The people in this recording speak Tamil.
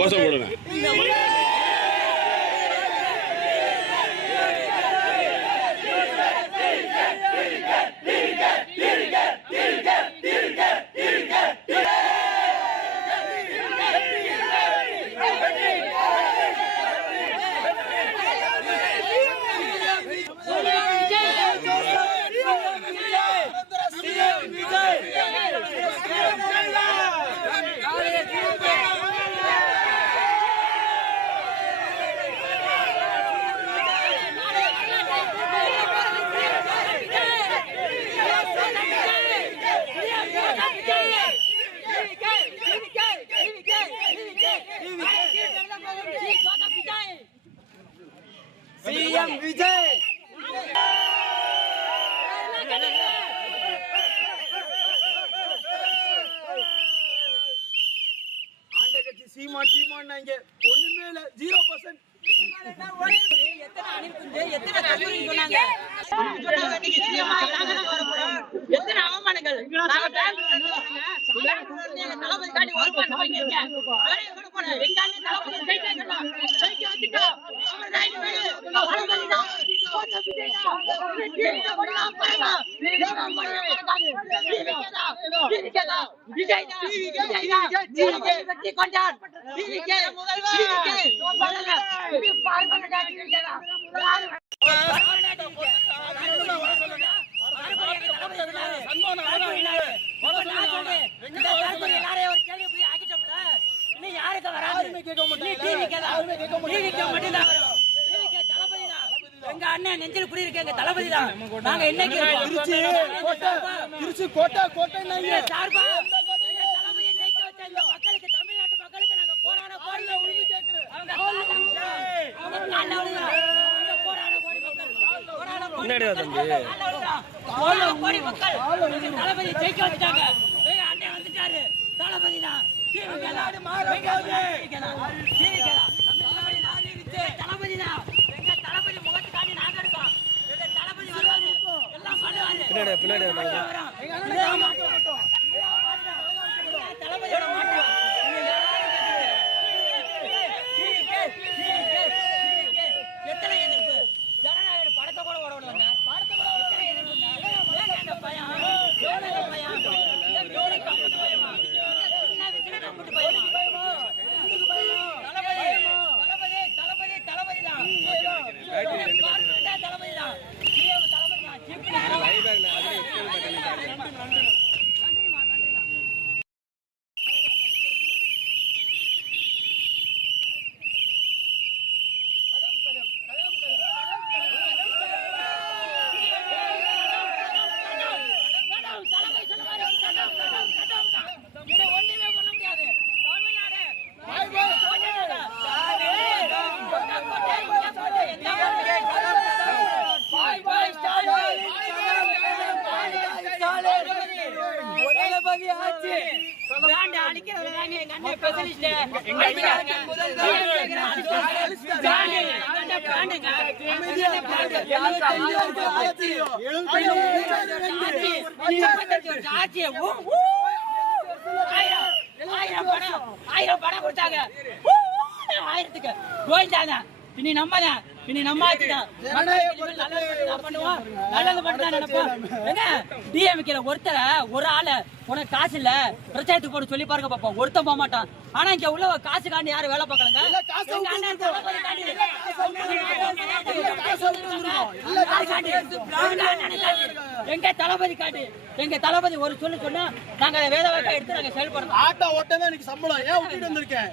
கோஷம் போடுங்க. CM விஜய் ஆண்ட கட்சி சீமான் இங்க ஒண்ணுமே இல்ல 0% எத்தனை அனுப்புங்க எத்தனை தகுதி சொன்னாங்க எத்தனை அவமானங்கள் நாங்க தளபதி காட்டி ஒரு பண்ண வைங்க வேலைய கூட போற எங்க அண்ணன் தளபதி ஜெயிக்கணும் ஜெயிக்க வச்சுட்டோ அவர் ரைட் வேணும் தளபதி தான் போட்ட விஜய் பண்ணலாம் பாருங்க விஜய் வெற்றி கொண்டார் எங்க அண்ணன் நெஞ்சில் குடியிருக்க எங்க தளபதி தான். நாங்க என்னைக்கு திருச்சி கோட்டை சார்பா தளபதியை ஜெயிக்க வச்ச இந்த மக்களுக்கு, தமிழ்நாட்டு மக்களுக்கு நாங்க போராட கோடி மக்கள் தளபதியை ஜெயிக்க வச்சுட்டாங்க. அண்ணன் வந்துட்டாரு, தளபதி தான். தளபதி தான். எங்க தளபதி முகத்துக்காண்டி நாங்க இருக்கோம். எங்க தளபதி வருவாரு, எல்லாம் பண்ணுவாரு. தளபதியோட மாற்றம் எத்தனை எதிர்ப்பு ஜனநாயக படத்தை கூட ஓட விடுவாங்க. எத்தனை எதிர்ப்புங்க அந்த பையன் ஒண்ணுமே பண்ண முடியாது. தமிழ்நாடு ஆயிரம் படம் கொடுத்தாங்க. ஆயிரத்துக்கு கோயில்தாங்க. இனி நம்மதான், இனி நம்ம ஆச்சுதான். பண்ணுவோம், நல்லது மட்டும் தான் நினைப்போம். ஏங்க டிஎம்கேல ஒருத்தர ஒரு ஆளு உனக்கு காசு இல்ல பிரச்சாரத்துக்கு போட்டு சொல்லி பாருங்க பாப்போம், ஒருத்தன் போக மாட்டான். ஆனா இங்க உள்ள காசு காண்டி யாரும் வேலை பார்க்கலங்க. எங்க தளபதி காட்டு, எங்க தளபதி ஒரு சொல்லி சொன்னா நாங்க வேலை வாய்ப்பா எடுத்து நாங்க செயல்படுறோம். ஆட்டோ ஓட்டவே எனக்கு சம்பளம் ஏன் விட்டுட்டு வந்திருக்கேன்.